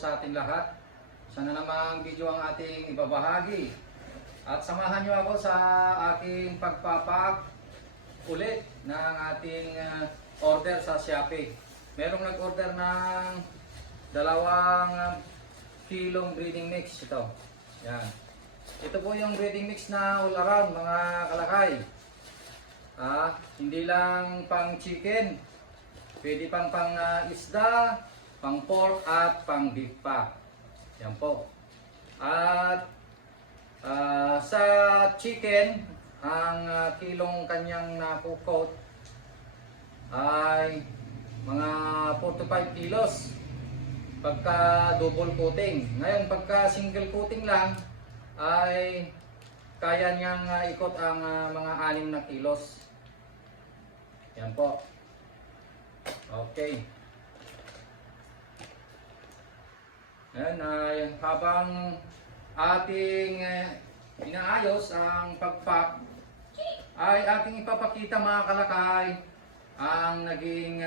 sa ating lahat. Sana namang video ang ating ibabahagi. At samahan nyo ako sa aking pagpapak ulit ng ating order sa Shopee. Merong nag-order ng 2 kilong breeding mix ito. Yan. Ito po yung breeding mix na all around mga kalakay. Hindi lang pang chicken. Pwede pang isda, pang pork at pang beef pa. Yan po. At sa chicken, ang kilong kanyang nakukot ay mga 4 to 5 kilos pagka double coating. Ngayon pagka single coating lang ay kaya niyang ikot ang mga 6 na kilos. Yan po. Okay. Ayan, habang ating inaayos ang pagpack, ay ating ipapakita mga kalakay ang naging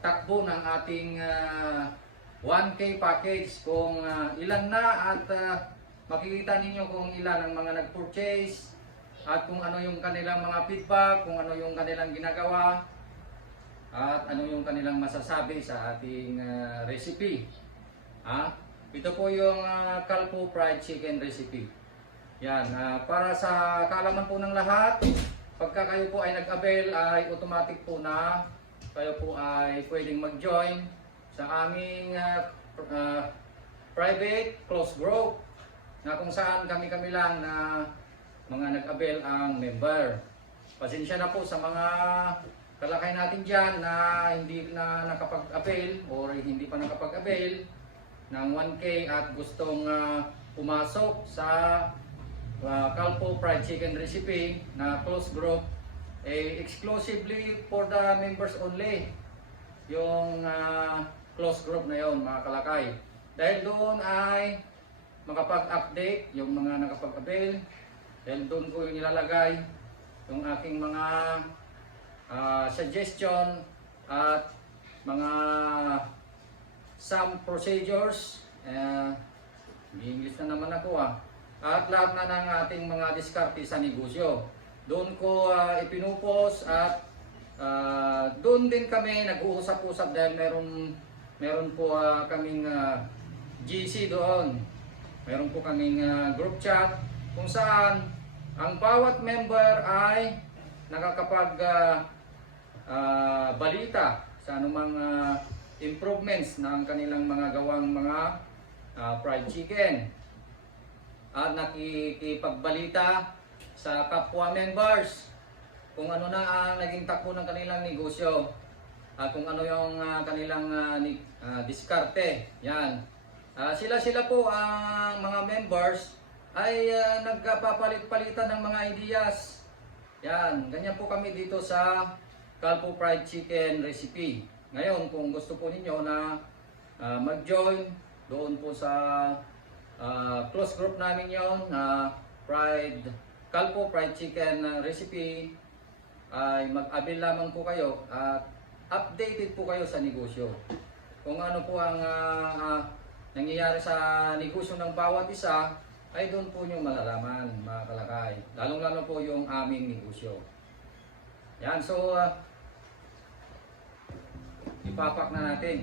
takbo ng ating 1K package. Kung ilan na at makikita ninyo kung ilan ang mga nag-purchase at kung ano yung kanilang mga feedback, kung ano yung kanilang ginagawa at ano yung kanilang masasabi sa ating recipe. Ito po yung Calpo fried chicken recipe. Yan, para sa kaalaman po ng lahat, pagka kayo po ay nag-avail ay automatic po na kayo po ay pwedeng mag-join sa aming private close group na kung saan kami-kami lang na mga nag-avail ang member. Pasensya na po sa mga kalakay natin dyan na hindi na nakapag-avail or hindi pa nakapag-avail ng 1K at gustong pumasok sa Calpo fried chicken recipe na close group, exclusively for the members only yung close group na yon mga kalakay. Dahil doon ay makapag-update yung mga nakapag-avail, dahil doon ko yung nilalagay yung aking mga suggestion at mga some procedures. English na naman ako at lahat na ng ating mga diskarte sa negosyo. Doon ko ipinupost at doon din kami nag-uusap-usap dahil meron po kaming GC doon. Meron po kaming group chat kung saan ang bawat member ay nakakapag balita sa anumang improvements ng kanilang mga gawang mga fried chicken at nakikipagbalita sa kapwa members kung ano na ang naging takbo ng kanilang negosyo at kung ano yung kanilang diskarte. Yan. Sila po ang mga members ay nagpapalit-palitan ng mga ideas. Yan, ganyan po kami dito sa Calpo fried chicken recipe. Ngayon, kung gusto po ninyo na mag-join doon po sa close group namin yon na Calpo fried chicken recipe, ay mag-avail lamang po kayo at updated po kayo sa negosyo. Kung ano po ang nangyayari sa negosyo ng bawat isa, ay doon po nyo malalaman mga kalakay. Lalong-lalo po yung aming negosyo. Yan, so ipapak na natin.